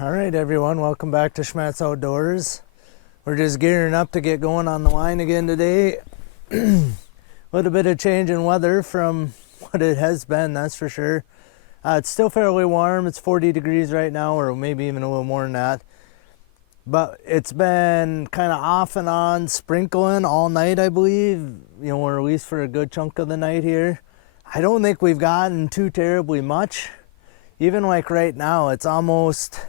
Alright everyone, welcome back to Schmattz Outdoors. We're just gearing up to get going on the line again today. A little bit of change in weather from what it has been, that's for sure. It's still fairly warm, it's 40 degrees right now, or maybe even a little more than that. But it's been kind of off and on sprinkling all night, I believe, or at least for a good chunk of the night here. I don't think we've gotten too terribly much. Even like right now, it's almost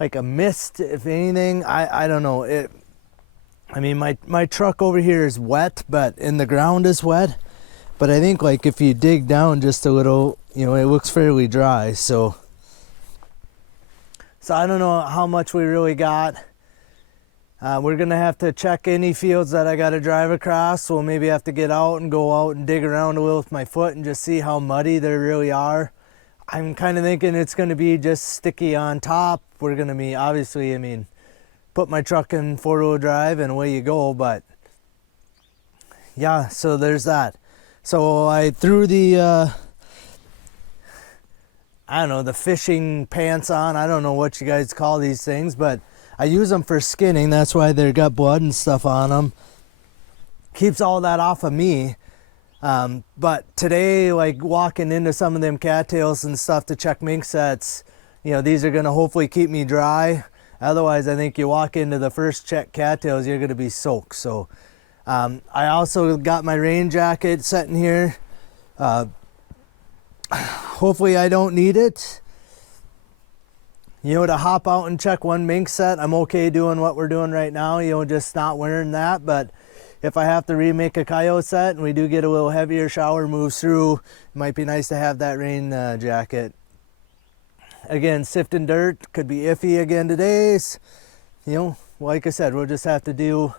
like a mist, if anything. I don't know. I mean, my truck over here is wet, and the ground is wet. But I think like if you dig down just a little, it looks fairly dry. So I don't know how much we really got. We're gonna have to check any fields that I gotta drive across. We'll maybe have to get out and go out and dig around a little with my foot and just see how muddy they really are. I'm kind of thinking it's going to be just sticky on top. We're going to be, obviously, put my truck in four-wheel drive and away you go. But yeah, so there's that. So I threw the, the fishing pants on. I don't know what you guys call these things, but I use them for skinning. That's why they've got blood and stuff on them. Keeps all that off of me. But today, like walking into some of them cattails and stuff to check mink sets, these are going to hopefully keep me dry. Otherwise, I think you walk into the first check cattails, you're going to be soaked. So I also got my rain jacket sitting here. Hopefully I don't need it. To hop out and check one mink set, I'm okay doing what we're doing right now, just not wearing that. But if I have to remake a coyote set and we do get a little heavier shower moves through, it might be nice to have that rain jacket. Again, sifting dirt could be iffy again today. Like I said, we'll just have to deal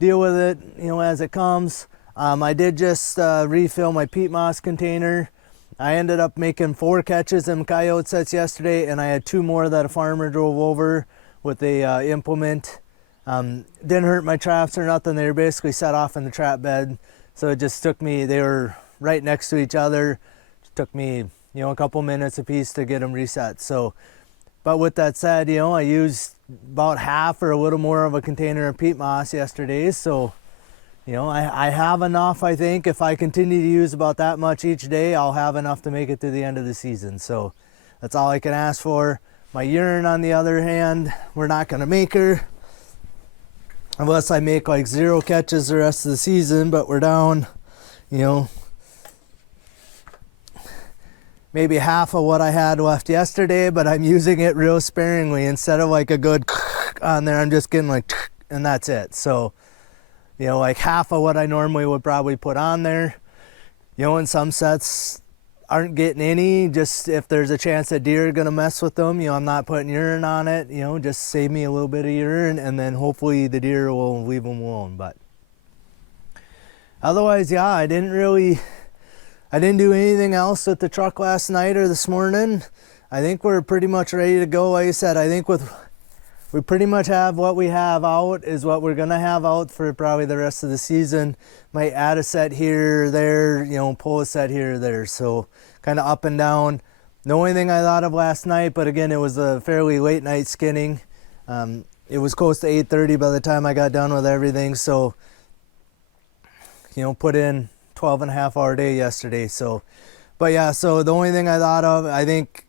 with it, as it comes. I did just refill my peat moss container. I ended up making 4 catches in coyote sets yesterday, and I had 2 more that a farmer drove over with a implement. Didn't hurt my traps or nothing. They were basically set off in the trap bed. So it just took me, they were right next to each other. It took me, a couple minutes a piece to get them reset. So, but with that said, I used about half or a little more of a container of peat moss yesterday. So, I have enough, I think. If I continue to use about that much each day, I'll have enough to make it to the end of the season. So that's all I can ask for. My urine, on the other hand, we're not going to make her. Unless I make like 0 catches the rest of the season, but we're down, maybe half of what I had left yesterday, but I'm using it real sparingly. Instead of like a good on there, I'm just getting like, and that's it. So, like half of what I normally would probably put on there. In some sets aren't getting any, just if there's a chance that deer are going to mess with them, I'm not putting urine on it, just save me a little bit of urine, and then hopefully the deer will leave them alone. But otherwise, yeah, I didn't do anything else with the truck last night or this morning. I think we're pretty much ready to go. Like I said, I think we pretty much have what we have out is what we're going to have out for probably the rest of the season. Might add a set here or there, pull a set here or there. So kind of up and down. The only thing I thought of last night, but again, it was a fairly late night skinning. It was close to 8:30 by the time I got done with everything. So, put in 12.5-hour day yesterday. So, but yeah, so the only thing I thought of, I think,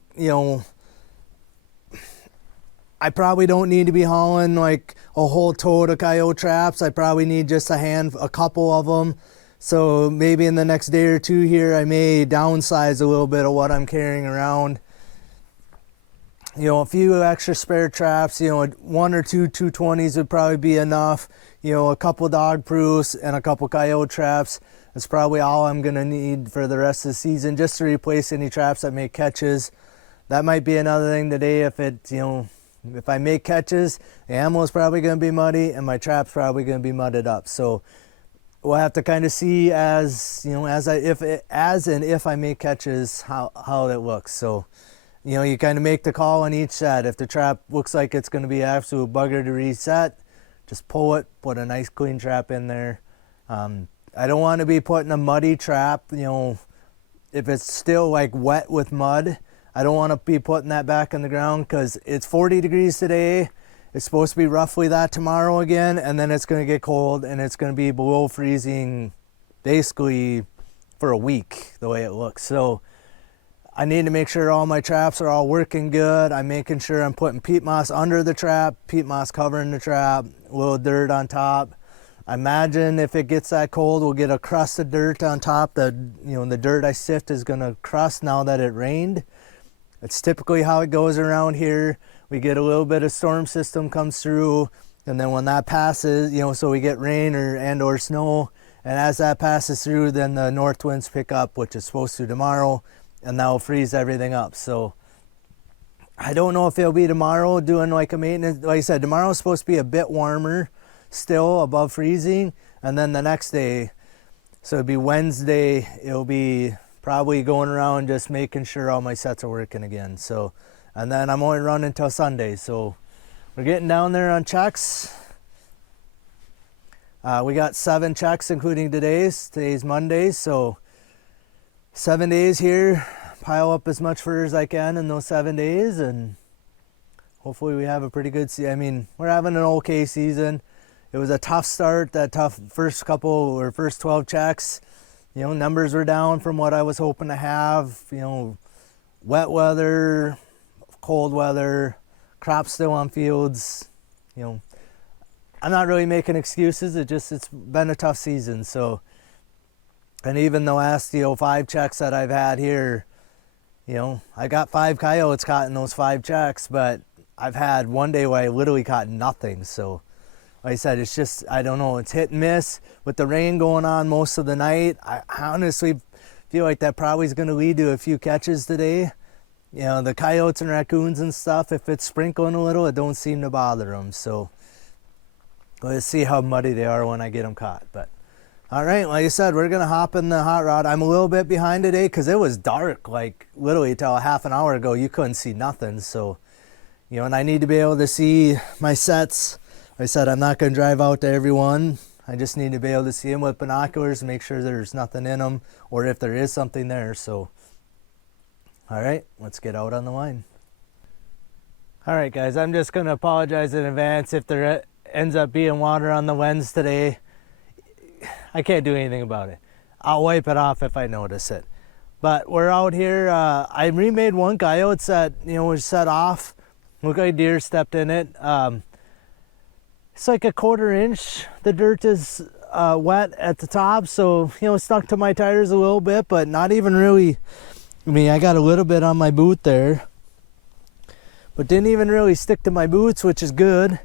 I probably don't need to be hauling like a whole tote of coyote traps. I probably need just a couple of them. So maybe in the next day or two here, I may downsize a little bit of what I'm carrying around. A few extra spare traps, 1 or 2 220s would probably be enough. A couple dog proofs and a couple coyote traps. That's probably all I'm going to need for the rest of the season, just to replace any traps that make catches. That might be another thing today. If I make catches, the ammo's probably going to be muddy and my trap's probably going to be mudded up. So we'll have to kind of see if I make catches how it looks. So you know, you kind of make the call on each set. If the trap looks like it's going to be absolute bugger to reset, just pull it, put a nice clean trap in there. I don't want to be putting a muddy trap, you know, if it's still like wet with mud. I don't want to be putting that back in the ground because it's 40 degrees today. It's supposed to be roughly that tomorrow again, and then it's going to get cold and it's going to be below freezing basically for a week the way it looks. So I need to make sure all my traps are all working good. I'm making sure I'm putting peat moss under the trap, peat moss covering the trap, a little dirt on top. I imagine if it gets that cold, we'll get a crust of dirt on top. The dirt I sift is gonna crust now that it rained. It's typically how it goes around here. We get a little bit of storm system comes through, and then when that passes, you know, so we get rain or snow, and as that passes through, then the north winds pick up, which is supposed to tomorrow, and that will freeze everything up. So I don't know if it'll be tomorrow doing like a maintenance. Like I said, tomorrow's supposed to be a bit warmer, still above freezing, and then the next day, so it'll be Wednesday, it'll be probably going around just making sure all my sets are working again. So, and then I'm only running until Sunday, so we're getting down there on checks. We got 7 checks including today's Monday, so 7 days here, pile up as much fur as I can in those 7 days, and hopefully we have a pretty good season. I mean, we're having an okay season. It was a tough start, that tough first 12 checks. You know, numbers were down from what I was hoping to have. You know, wet weather, cold weather, crops still on fields. You know, I'm not really making excuses. It's been a tough season. So, and even the last 5 checks that I've had here, you know, I got 5 coyotes caught in those 5 checks, but I've had one day where I literally caught nothing. So, like I said, it's just, I don't know, it's hit and miss. With the rain going on most of the night, I honestly feel like that probably is going to lead to a few catches today. You know, the coyotes and raccoons and stuff, if it's sprinkling a little, it don't seem to bother them. So let's see how muddy they are when I get them caught. But all right, like I said, we're going to hop in the hot rod. I'm a little bit behind today because it was dark, like literally till a half an hour ago. You couldn't see nothing. So, you know, and I need to be able to see my sets. Like I said, I'm not going to drive out to every one. I just need to be able to see them with binoculars and make sure there's nothing in them, or if there is something there. So, all right, let's get out on the line. All right, guys, I'm just going to apologize in advance if there ends up being water on the lens today. I can't do anything about it. I'll wipe it off if I notice it. But we're out here. I remade one coyote that, you know, was set off. Looked like deer stepped in it. It's like a 1/4 inch. The dirt is wet at the top, so, you know, it stuck to my tires a little bit, but not even really. I mean, I got a little bit on my boot there, but didn't even really stick to my boots, which is good.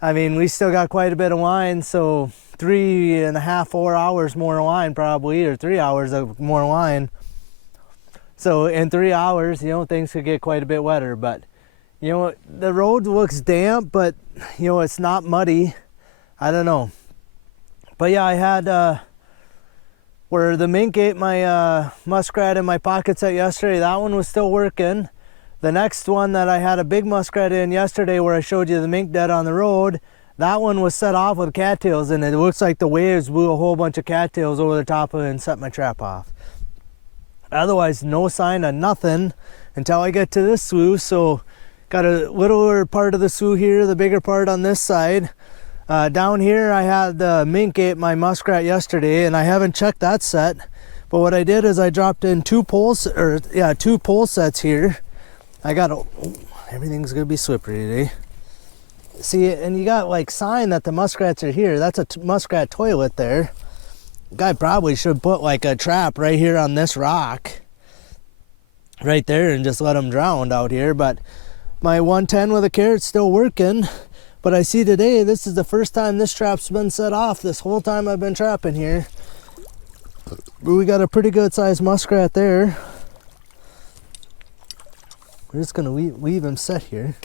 I mean, we still got quite a bit of line, so 3.5, 4 hours more line probably, or 3 hours of more line. So in 3 hours, you know, things could get quite a bit wetter, but you know, the road looks damp, but, you know, it's not muddy. I don't know. But yeah, I had, where the mink ate my muskrat in my pocket set yesterday, that one was still working. The next one that I had a big muskrat in yesterday, where I showed you the mink dead on the road, that one was set off with cattails, and it looks like the waves blew a whole bunch of cattails over the top of it and set my trap off. Otherwise, no sign of nothing until I get to this slough. So, got a littler part of the slough here, the bigger part on this side. Down here, I had the mink ate my muskrat yesterday, and I haven't checked that set. But what I did is I dropped in 2 pole sets here. I got everything's gonna be slippery today. See, and you got like sign that the muskrats are here. That's a muskrat toilet there. Guy probably should put like a trap right here on this rock, right there, and just let them drown out here. But my 110 with a carrot's still working, but I see today this is the first time this trap's been set off this whole time I've been trapping here. But we got a pretty good sized muskrat there. We're just gonna leave him set here.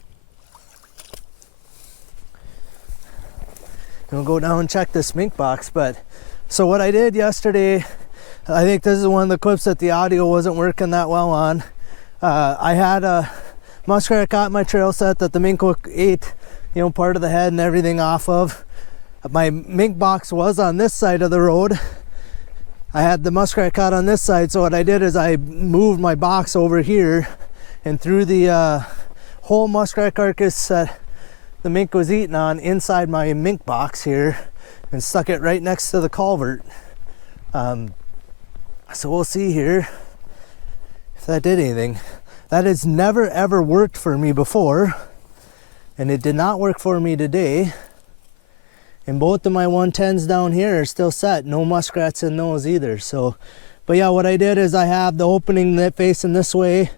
And we'll go down and check this mink box. But so what I did yesterday, I think this is one of the clips that the audio wasn't working that well on. I had a muskrat caught my trail set that the mink ate, you know, part of the head and everything off of. My mink box was on this side of the road. I had the muskrat caught on this side, so what I did is I moved my box over here and threw the whole muskrat carcass that the mink was eating on inside my mink box here and stuck it right next to the culvert. So we'll see here if that did anything. That has never ever worked for me before, and it did not work for me today. And both of my 110s down here are still set. No muskrats in those either. So, but yeah, what I did is I have the opening that facing this way.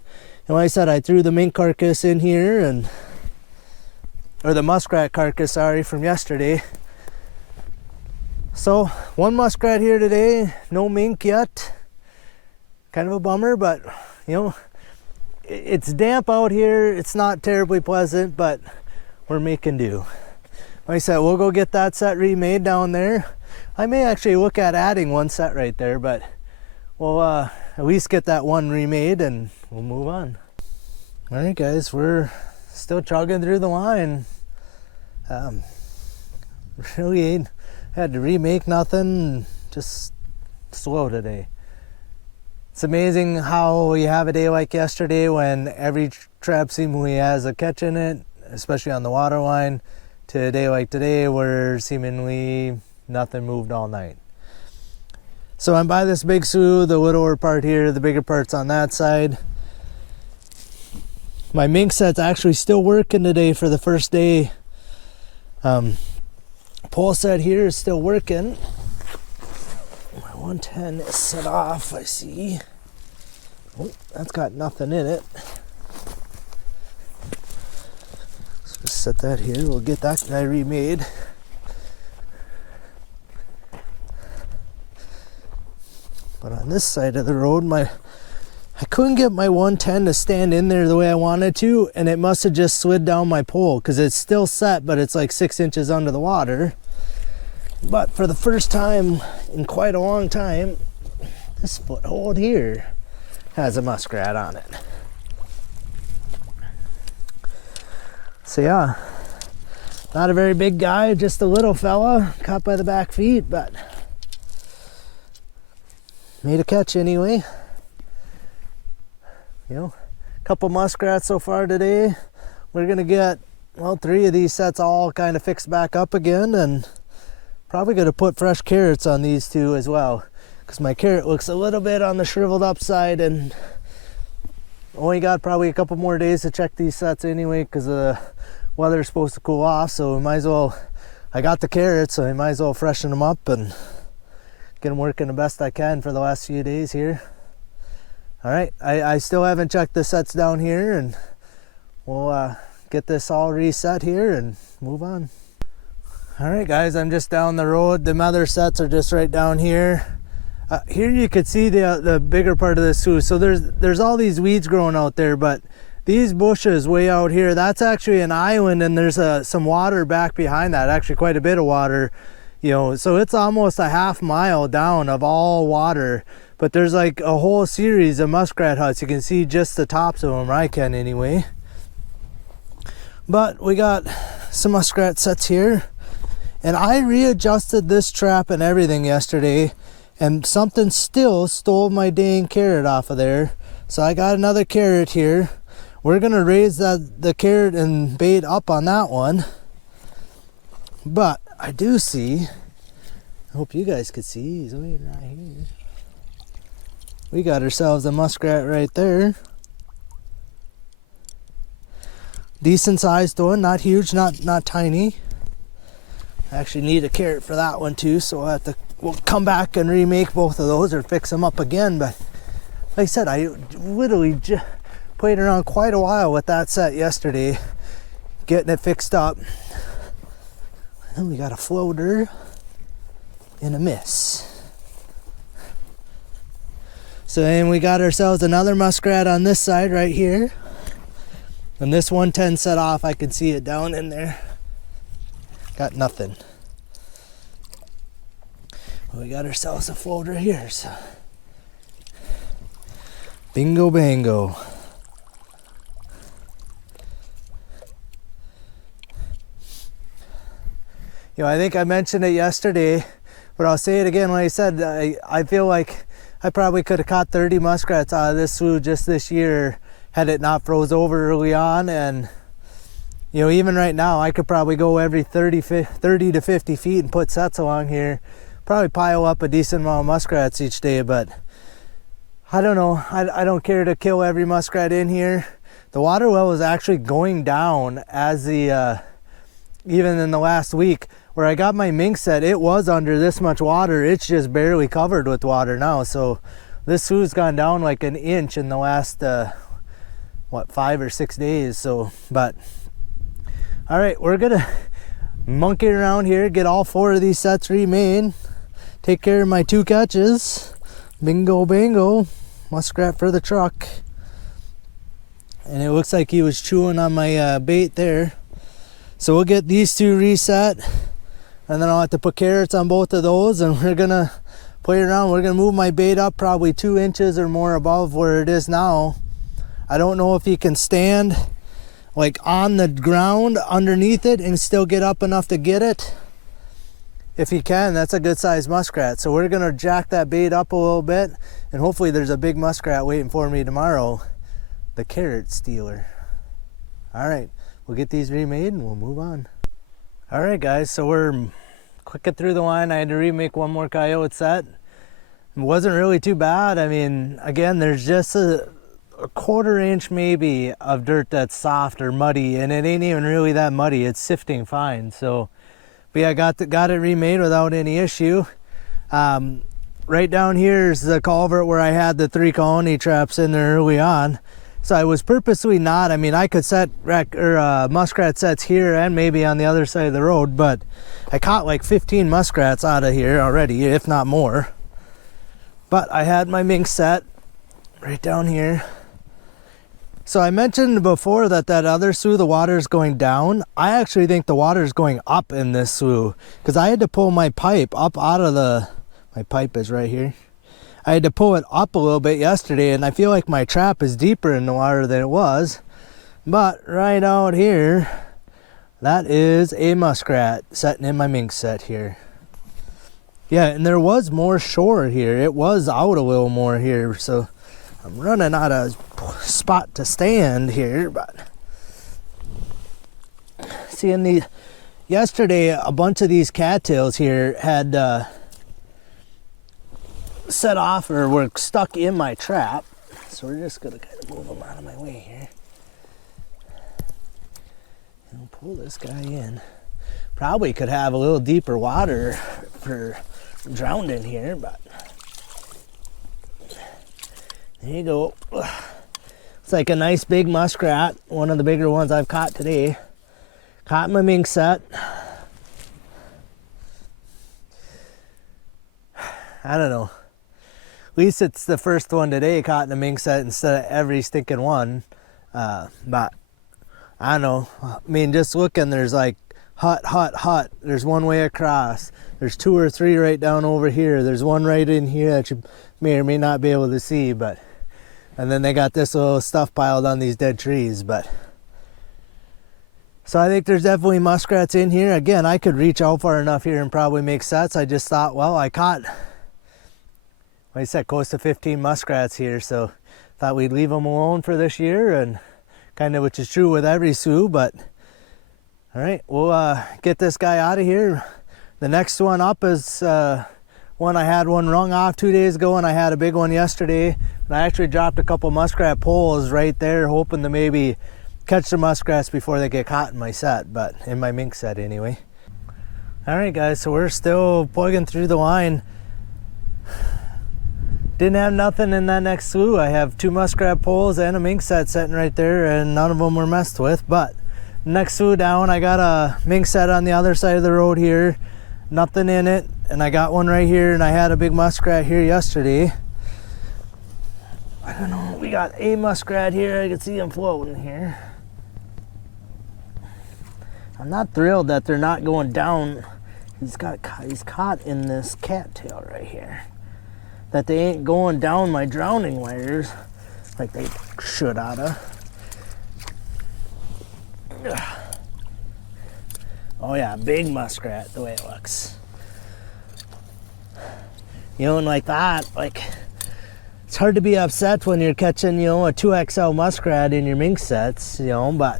And like I said, I threw the mink carcass in here, and or the muskrat carcass, sorry, from yesterday. So one muskrat here today, no mink yet. Kind of a bummer, but you know, it's damp out here. It's not terribly pleasant, but we're making do. Like I said, we'll go get that set remade down there. I may actually look at adding one set right there, but we'll at least get that one remade and we'll move on. All right, guys, we're still chugging through the line. Really ain't had to remake nothing, just slow today. It's amazing how you have a day like yesterday when every trap seemingly has a catch in it, especially on the water line, to a day like today where seemingly nothing moved all night. So I'm by this big slough, the littler part here, the bigger part's on that side. My mink set's actually still working today for the first day. Pole set here is still working. My 110 is set off, I see. Oh, that's got nothing in it. Just set that here. We'll get that guy remade. But on this side of the road, I couldn't get my 110 to stand in there the way I wanted to, and it must have just slid down my pole because it's still set, but it's like 6 inches under the water. But for the first time in quite a long time, this foothold here has a muskrat on it. So yeah, not a very big guy, just a little fella caught by the back feet, but made a catch anyway. You know, a couple muskrats so far today. We're gonna get, well, 3 of these sets all kind of fixed back up again, and probably gonna put fresh carrots on these 2 as well, because my carrot looks a little bit on the shriveled up side, and only got probably a couple more days to check these sets anyway, because the weather's supposed to cool off, so we might as well, I got the carrots, so I might as well freshen them up and get them working the best I can for the last few days here. All right, I still haven't checked the sets down here, and we'll get this all reset here and move on. All right, guys, I'm just down the road. The other sets are just right down here. Here you could see the bigger part of the slough. So there's all these weeds growing out there, but these bushes way out here, that's actually an island, and there's some water back behind that, actually quite a bit of water, you know, so it's almost a half mile down of all water. But there's like a whole series of muskrat huts. You can see just the tops of them, or I can anyway. But we got some muskrat sets here, and I readjusted this trap and everything yesterday, and something still stole my dang carrot off of there. So I got another carrot here. We're gonna raise the carrot and bait up on that one. But I do see, I hope you guys could see, he's way right here. We got ourselves a muskrat right there. Decent sized one, not huge, not tiny. I actually need a carrot for that one too, so we'll come back and remake both of those or fix them up again. But like I said, I literally just played around quite a while with that set yesterday, getting it fixed up. And we got a floater and a miss. So then we got ourselves another muskrat on this side right here. When this 110 set off, I can see it down in there. Got nothing. Well, we got ourselves a floater here, so bingo bango. You know, I think I mentioned it yesterday, but I'll say it again. Like I said, I feel like I probably could have caught 30 muskrats out of this slough just this year had it not froze over early on. And you know, even right now, I could probably go every 30 to 50 feet and put sets along here, probably pile up a decent amount of muskrats each day. But I don't know, I don't care to kill every muskrat in here. The water level is actually going down as the even in the last week where I got my mink set, it was under this much water. It's just barely covered with water now. So this slough's gone down like an inch in the last what, 5 or 6 days. So, but all right, we're gonna monkey around here, get all 4 of these sets remade, take care of my 2 catches. Bingo bango, muskrat for the truck. And it looks like he was chewing on my bait there. So we'll get these 2 reset, and then I'll have to put carrots on both of those, and we're gonna play around. We're gonna move my bait up probably 2 inches or more above where it is now. I don't know if he can stand like on the ground underneath it and still get up enough to get it. If he can, that's a good sized muskrat. So we're gonna jack that bait up a little bit, and hopefully there's a big muskrat waiting for me tomorrow. The carrot stealer. All right, we'll get these remade and we'll move on. All right guys, so we're clicking through the line. I had to remake 1 more coyote set. It wasn't really too bad. I mean, again, there's just a 1/4 inch maybe of dirt that's soft or muddy, and it ain't even really that muddy. It's sifting fine. So, but yeah, got it remade without any issue. Right down here is the culvert where I had the 3 colony traps in there early on. So I was purposely not, I mean, I could set muskrat sets here and maybe on the other side of the road, but I caught like 15 muskrats out of here already, if not more. But I had my mink set right down here. So I mentioned before that other slough, the water is going down. I actually think the water is going up in this slough, because I had to pull my pipe up out of my pipe is right here. I had to pull it up a little bit yesterday, and I feel like my trap is deeper in the water than it was. But right out here, that is a muskrat sitting in my mink set here. Yeah, and there was more shore here. It was out a little more here, so I'm running out of spot to stand here. But seeing yesterday, a bunch of these cattails here had set off or were stuck in my trap, so we're just gonna kind of move them out of my way here and pull this guy in. Probably could have a little deeper water for drowned in here, but there you go. It's like a nice big muskrat, one of the bigger ones I've caught today. Caught my mink set. I don't know. At least it's the first one today caught in a mink set instead of every stinking one. But I don't know. I mean, just looking, there's like hut. There's one way across. There's 2 or 3 right down over here. There's one right in here that you may or may not be able to see. But and then they got this little stuff piled on these dead trees. But so I think there's definitely muskrats in here. Again, I could reach out far enough here and probably make sets. I just thought, well, I caught, like I said, close to 15 muskrats here, so thought we'd leave them alone for this year, and kind of, which is true with every slough. But all right, we'll get this guy out of here. The next one up is one I had one rung off 2 days ago, and I had a big one yesterday, and I actually dropped a couple muskrat poles right there, hoping to maybe catch the muskrats before they get caught in my set, but in my mink set anyway. All right guys, so we're still plugging through the line. Didn't have nothing in that next slough. I have 2 muskrat poles and a mink set sitting right there, and none of them were messed with. But next slough down, I got a mink set on the other side of the road here, nothing in it, and I got one right here, and I had a big muskrat here yesterday. I don't know, we got a muskrat here. I can see him floating here. I'm not thrilled that they're not going down. He's caught in this cattail right here. That they ain't going down my drowning wires like they should oughta. Oh yeah, big muskrat the way it looks. You know, and like that, like, it's hard to be upset when you're catching, you know, a 2XL muskrat in your mink sets, you know, but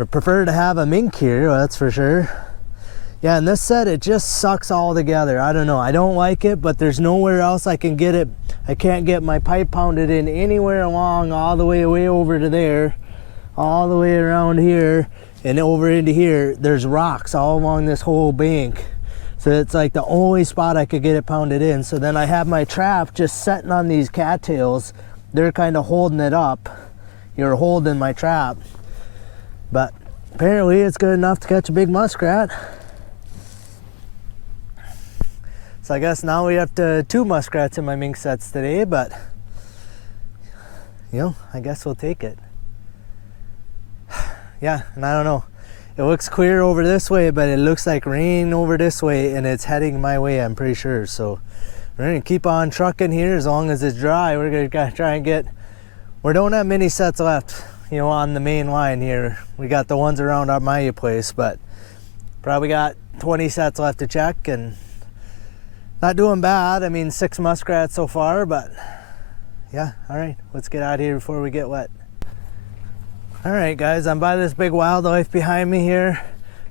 I prefer to have a mink here, that's for sure. Yeah, and this set, it just sucks all together. I don't know, I don't like it, but there's nowhere else I can get it. I can't get my pipe pounded in anywhere along, all the way over to there, all the way around here, and over into here. There's rocks all along this whole bank. So it's like the only spot I could get it pounded in. So then I have my trap just setting on these cattails. They're kind of holding it up. You're holding my trap. But apparently it's good enough to catch a big muskrat. So I guess now we have 2 muskrats in my mink sets today, but you know, I guess we'll take it. Yeah, and I don't know. It looks clear over this way, but it looks like rain over this way, and it's heading my way, I'm pretty sure. So we're gonna keep on trucking here as long as it's dry. We're gonna try and get, we don't have many sets left, you know, on the main line here. We got the ones around our Maya place, but probably got 20 sets left to check, and not doing bad. I mean, 6 muskrats so far, but yeah, all right, let's get out of here before we get wet. All right, guys, I'm by this big wildlife behind me here.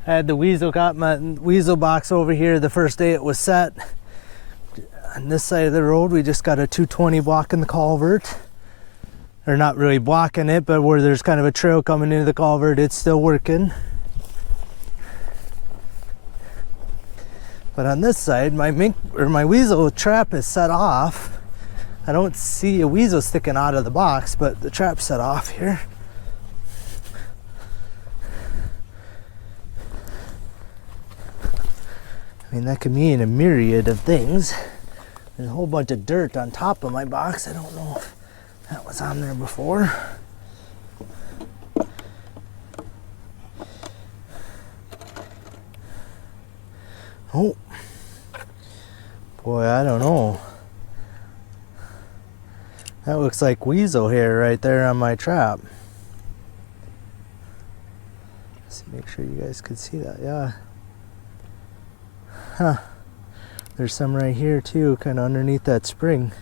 I had the Weasel, got my Weasel box over here the first day it was set. On this side of the road, we just got a 220 blocking the culvert. Or not really blocking it, but where there's kind of a trail coming into the culvert, it's still working. But on this side, my mink or my Weasel trap is set off. I don't see a Weasel sticking out of the box, but the trap's set off here. I mean, that could mean a myriad of things. There's a whole bunch of dirt on top of my box. I don't know if that was on there before. Oh, boy, I don't know. That looks like Weasel hair right there on my trap. Let's make sure you guys could see that, yeah. Huh. There's some right here too, kind of underneath that spring.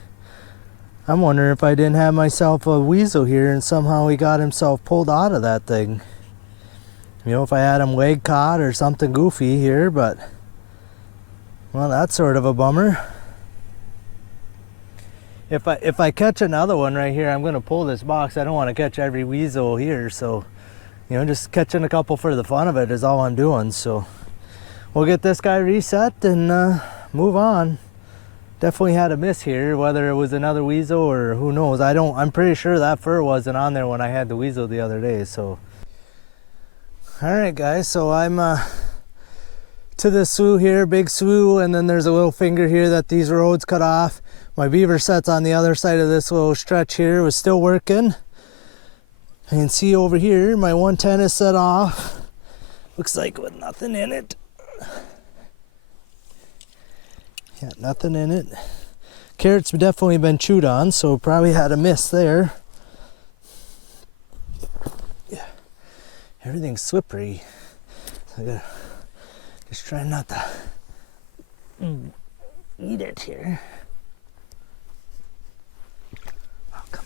I'm wondering if I didn't have myself a Weasel here and somehow he got himself pulled out of that thing. You know, if I had him leg caught or something goofy here, but well, that's sort of a bummer. If I catch another one right here, I'm gonna pull this box. I don't want to catch every Weasel here, so you know, just catching a couple for the fun of it is all I'm doing. So we'll get this guy reset and move on. Definitely had a miss here, whether it was another Weasel or who knows. I'm pretty sure that fur wasn't on there when I had the Weasel the other day. So all right, guys, so I'm to the slough here, big slough, and then there's a little finger here that these roads cut off. My Beaver set's on the other side of this little stretch here, was still working. You can see over here, my 110 is set off. Looks like with nothing in it. Yeah, nothing in it. Carrot's definitely been chewed on, so probably had a miss there. Yeah, everything's slippery. So I gotta just try not to eat it here. Oh, come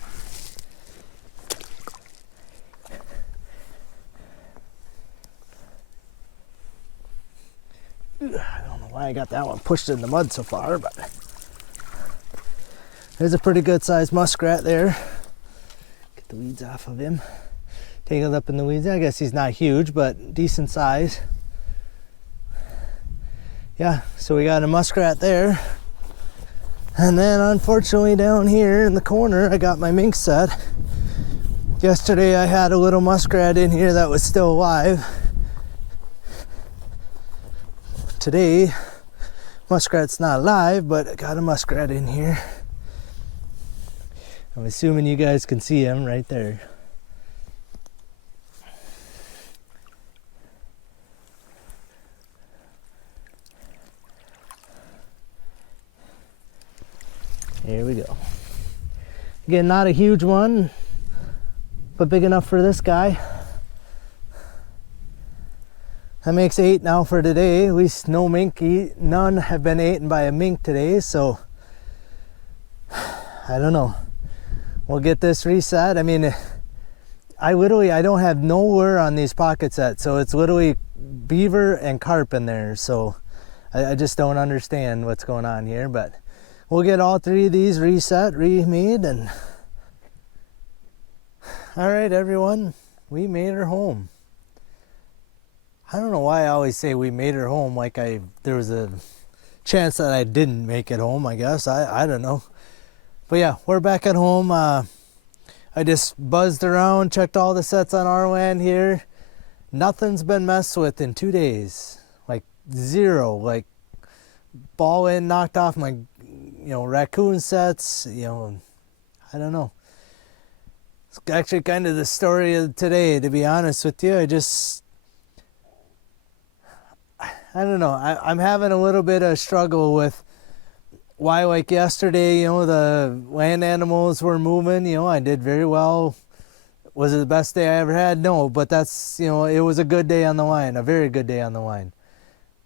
on. I don't know why I got that one pushed in the mud so far, but there's a pretty good sized muskrat there. Get the weeds off of him. Tangled up in the weeds. I guess he's not huge, but decent size. Yeah, so we got a muskrat there. And then unfortunately down here in the corner, I got my mink set. Yesterday I had a little muskrat in here that was still alive. Today, muskrat's not alive, but I got a muskrat in here. I'm assuming you guys can see him right there. Here we go. Again, not a huge one, but big enough for this guy. That makes 8 now for today. At least no mink none have been eaten by a mink today, so I don't know. We'll get this reset. I mean, I don't have nowhere on these pocket sets, so it's literally beaver and carp in there, so I just don't understand what's going on here, but we'll get all 3 of these reset, remade, and all right, everyone, we made her home. I don't know why I always say we made her home like there was a chance that I didn't make it home, I guess. I don't know. But yeah, we're back at home. I just buzzed around, checked all the sets on our land here. Nothing's been messed with in 2 days. Like 0. Like ball in, knocked off my, raccoon sets. I don't know. It's actually kind of the story of today, to be honest with you. I don't know. I'm having a little bit of struggle with why, like yesterday, the land animals were moving. I did very well. Was it the best day I ever had? No, but that's, it was a good day on the line, a very good day on the line.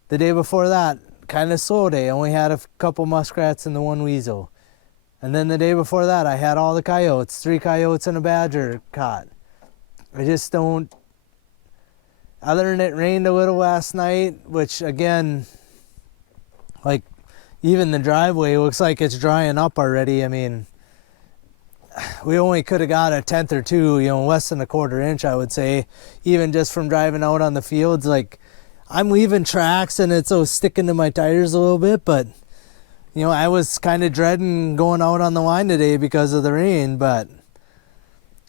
The day before that, kind of slow day. I only had a couple muskrats and the 1 weasel. And then the day before that, I had all the coyotes, 3 coyotes and a badger caught. I just don't. Other than it rained a little last night, which again, like even the driveway looks like it's drying up already. I mean, we only could have got a 1/10 or 2, less than a 1/4 inch, I would say, even just from driving out on the fields. Like I'm leaving tracks and it's sticking to my tires a little bit, but I was kind of dreading going out on the line today because of the rain, but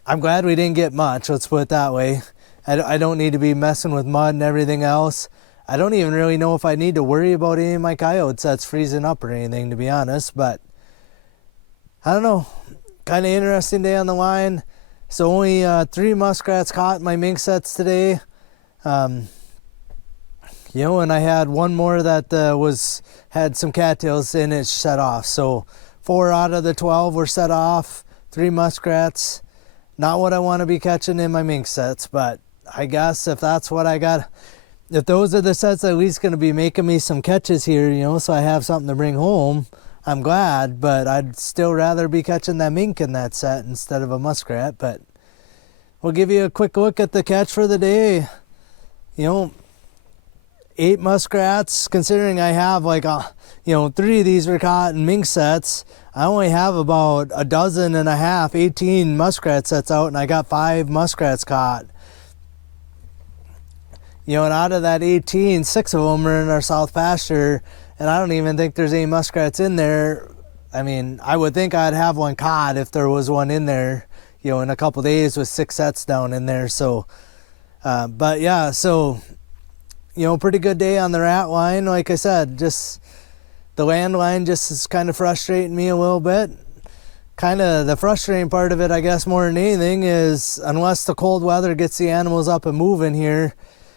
I'm glad we didn't get much. Let's put it that way. I don't need to be messing with mud and everything else. I don't even really know if I need to worry about any of my coyotes that's freezing up or anything, to be honest. But I don't know. Kind of interesting day on the line. So only 3 muskrats caught in my mink sets today. And I had 1 more that had some cattails in it set off. So 4 out of the 12 were set off. 3 muskrats. Not what I want to be catching in my mink sets, but I guess if that's what I got, if those are the sets at least going to be making me some catches here, so I have something to bring home, I'm glad, but I'd still rather be catching that mink in that set instead of a muskrat. But we'll give you a quick look at the catch for the day. 8 muskrats, considering I have 3 of these were caught in mink sets. I only have about 12.5, 18 muskrat sets out, and I got 5 muskrats caught. And out of that 18, 6 of them are in our south pasture, and I don't even think there's any muskrats in there. I mean, I would think I'd have one caught if there was one in there, in a couple days with 6 sets down in there. So, but yeah, so, pretty good day on the rat line. Like I said, just the land line just is kind of frustrating me a little bit. Kind of the frustrating part of it, I guess, more than anything is unless the cold weather gets the animals up and moving here,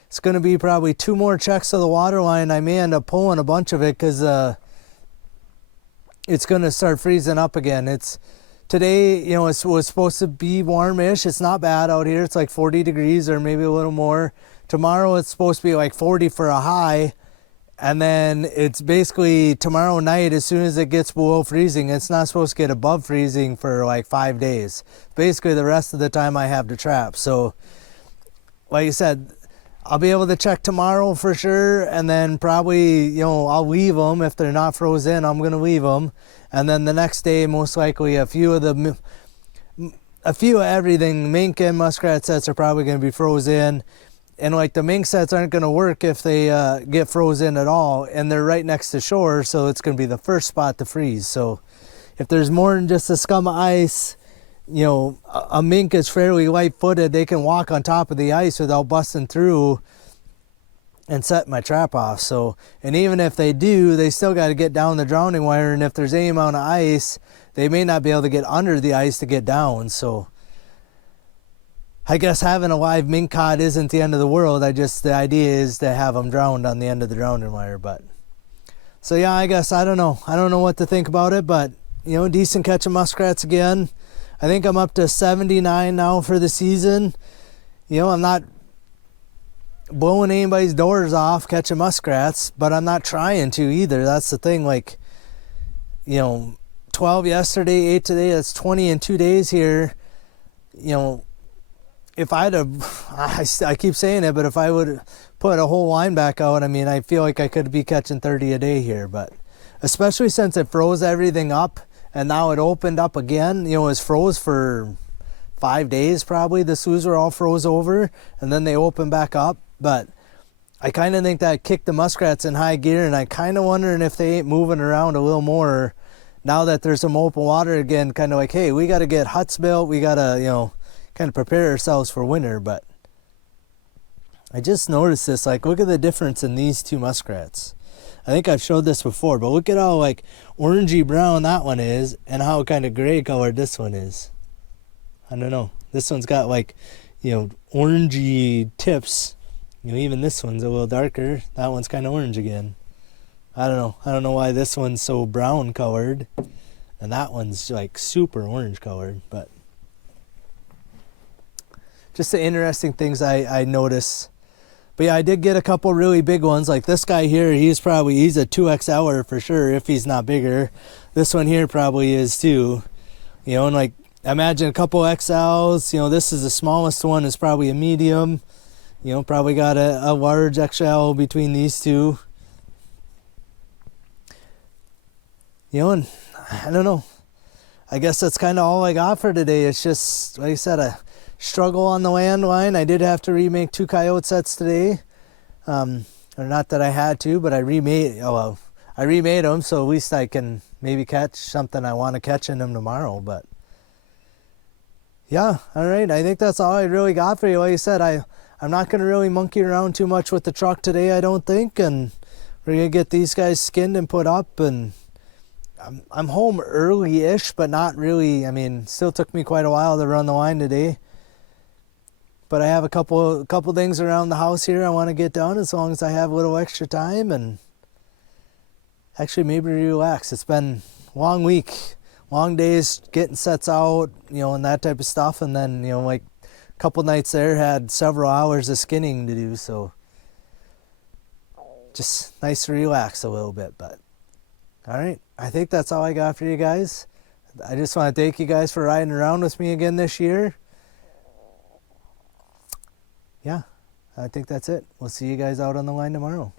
it's going to be probably 2 more checks of the water line. I may end up pulling a bunch of it because it's going to start freezing up again. Today, it was supposed to be warmish. It's not bad out here. It's like 40 degrees or maybe a little more. Tomorrow it's supposed to be like 40 for a high. And then it's basically tomorrow night, as soon as it gets below freezing, it's not supposed to get above freezing for like 5 days. Basically the rest of the time I have to trap. So like I said, I'll be able to check tomorrow for sure, and then probably, I'll leave them. If they're not frozen, I'm going to leave them. And then the next day, most likely a few of everything, mink and muskrat sets are probably going to be frozen. And like the mink sets aren't going to work if they get frozen at all, and they're right next to shore, so it's going to be the first spot to freeze. So if there's more than just a scum of ice, a mink is fairly light-footed. They can walk on top of the ice without busting through and set my trap off. So, and even if they do, they still got to get down the drowning wire, and if there's any amount of ice, they may not be able to get under the ice to get down. So I guess having a live mink caught isn't the end of the world. The idea is to have them drowned on the end of the drowning wire. But so yeah, I guess I don't know what to think about it, but decent catch of muskrats again. I think I'm up to 79 now for the season. I'm not blowing anybody's doors off catching muskrats, but I'm not trying to either. That's the thing. Like, 12 yesterday, 8 today, that's 20 in 2 days here. If I'd have, I keep saying it, but if I would put a whole line back out, I mean, I feel like I could be catching 30 a day here. But especially since it froze everything up and now it opened up again, it was froze for 5 days probably. The sloughs were all froze over and then they opened back up. But I kind of think that kicked the muskrats in high gear, and I kind of wondering if they ain't moving around a little more now that there's some open water again, kind of like, hey, we got to get huts built. We got to, kind of prepare ourselves for winter. But I just noticed this, like, look at the difference in these two muskrats. I think I've showed this before, but look at how, like, orangey brown that one is and how kind of gray colored this one is. I don't know. This one's got, like, orangey tips. Even this one's a little darker. That one's kind of orange again. I don't know. I don't know why this one's so brown colored and that one's like super orange colored, but just the interesting things I notice. But yeah, I did get a couple really big ones. Like this guy here, he's a 2XLer for sure, if he's not bigger. This one here probably is too. And like, imagine a couple XLs. This is the smallest one, is probably a medium. Probably got a large XL between these two. And I don't know. I guess that's kind of all I got for today. It's just, like I said, a struggle on the landline. I did have to remake 2 coyote sets today. Or not that I had to, but I remade them, so at least I can maybe catch something I want to catch in them tomorrow. But yeah, all right. I think that's all I really got for you. Like I said, I'm not going to really monkey around too much with the truck today, I don't think. And we're going to get these guys skinned and put up. And I'm home early-ish, but not really. I mean, still took me quite a while to run the line today. But I have a couple things around the house here I want to get done as long as I have a little extra time. And actually maybe relax. It's been a long week, long days getting sets out, and that type of stuff. And then, like a couple nights there, had several hours of skinning to do. So just nice to relax a little bit. But all right, I think that's all I got for you guys. I just want to thank you guys for riding around with me again this year. Yeah, I think that's it. We'll see you guys out on the line tomorrow.